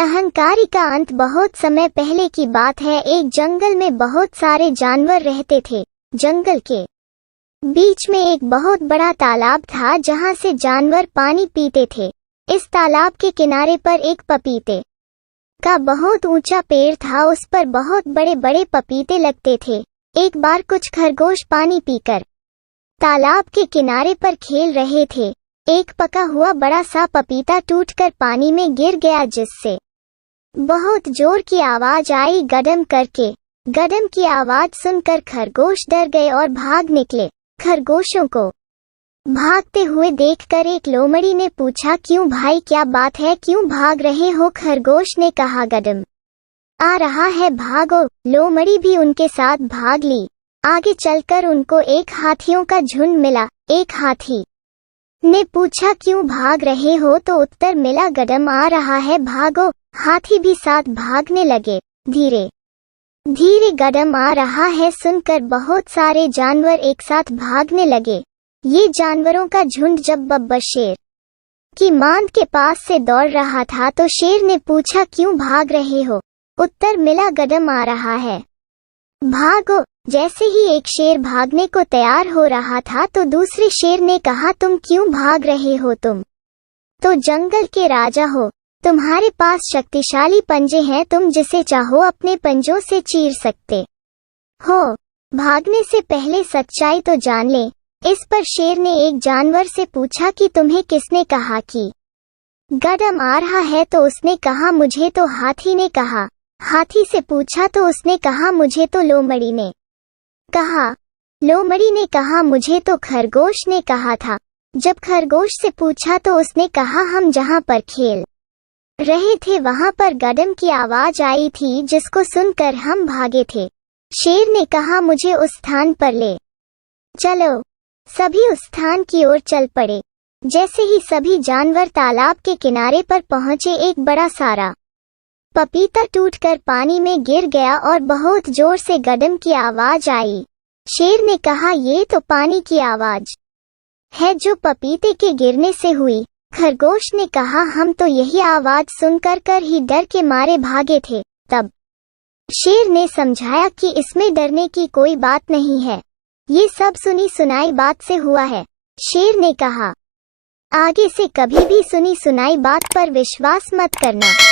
अहंकारी का अंत। बहुत समय पहले की बात है। एक जंगल में बहुत सारे जानवर रहते थे। जंगल के बीच में एक बहुत बड़ा तालाब था जहां से जानवर पानी पीते थे। इस तालाब के किनारे पर एक पपीते का बहुत ऊंचा पेड़ था। उस पर बहुत बड़े बड़े पपीते लगते थे। एक बार कुछ खरगोश पानी पीकर तालाब के किनारे पर खेल रहे थे। एक पका हुआ बड़ा सा पपीता टूटकर पानी में गिर गया, जिससे बहुत जोर की आवाज आई, गडम करके। गडम की आवाज सुनकर खरगोश डर गए और भाग निकले। खरगोशों को भागते हुए देखकर एक लोमड़ी ने पूछा, क्यों भाई, क्या बात है, क्यों भाग रहे हो? खरगोश ने कहा, गडम आ रहा है, भागो। लोमड़ी भी उनके साथ भाग ली। आगे चलकर उनको एक हाथियों का झुंड मिला। एक हाथी ने पूछा, क्यों भाग रहे हो? तो उत्तर मिला, गडम आ रहा है, भागो। हाथी भी साथ भागने लगे। धीरे धीरे गडम आ रहा है सुनकर बहुत सारे जानवर एक साथ भागने लगे। ये जानवरों का झुंड जब बब्बर शेर की मांद के पास से दौड़ रहा था तो शेर ने पूछा, क्यों भाग रहे हो? उत्तर मिला, गडम आ रहा है, भागो। जैसे ही एक शेर भागने को तैयार हो रहा था तो दूसरे शेर ने कहा, तुम क्यों भाग रहे हो? तुम तो जंगल के राजा हो, तुम्हारे पास शक्तिशाली पंजे हैं, तुम जिसे चाहो अपने पंजों से चीर सकते हो। भागने से पहले सच्चाई तो जान ले। इस पर शेर ने एक जानवर से पूछा कि तुम्हें किसने कहा कि गडम आ रहा है? तो उसने कहा, मुझे। तो हाथी ने कहा। हाथी से पूछा तो उसने कहा, मुझे। तो लोमड़ी ने कहा। लोमड़ी ने कहा, मुझे। तो खरगोश ने कहा था। जब खरगोश से पूछा तो उसने कहा, हम जहां पर खेल रहे थे वहां पर गडम की आवाज आई थी, जिसको सुनकर हम भागे थे। शेर ने कहा, मुझे उस स्थान पर ले चलो। सभी उस स्थान की ओर चल पड़े। जैसे ही सभी जानवर तालाब के किनारे पर पहुंचे, एक बड़ा सारा पपीता टूटकर पानी में गिर गया और बहुत जोर से गडम की आवाज आई। शेर ने कहा, ये तो पानी की आवाज है जो पपीते के गिरने से हुई। खरगोश ने कहा, हम तो यही आवाज सुनकर ही डर के मारे भागे थे। तब शेर ने समझाया कि इसमें डरने की कोई बात नहीं है, ये सब सुनी सुनाई बात से हुआ है। शेर ने कहा, आगे से कभी भी सुनी सुनाई बात पर विश्वास मत करना।